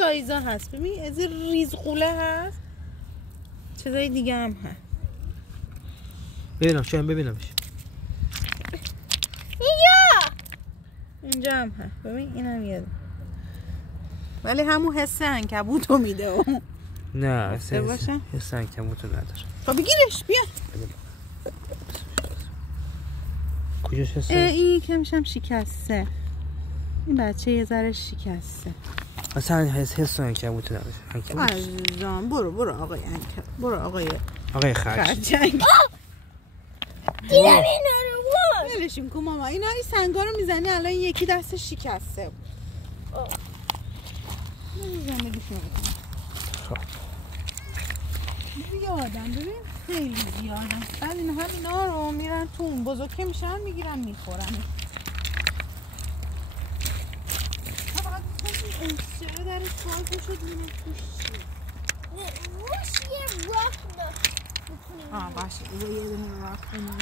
سایزا هست. ببین از ریزقوله هست، چیزای دیگه هم هست. ببینم شاید ببینمش. اینجا هم هست. ببین اینم یه ولی همون حس عنکبوتو میده. نه حس عنکبوتو نداره. خب بگیرش بیا. کجاش حس؟ این کمشم شکسته. این بچه یه ذره شکسته. اصلا حس عنکبوتو نداره. عزیزم برو آقای عنکبوت. برو آقای خرچنگ. دیدم اینا رو بود. ولشون کن ماما. اینا این سنگا رو میزنی الان یکی دستش شکسته بود. زندگی شما خب زیادن. ببین خیلی زیادن. بعد اینا رو میرن تو اون بزرگ که میشن میگیرن میخورن. چرا درش باز شد بینه توش چیه؟ روش یه راک باشه یه دونه راک بینه.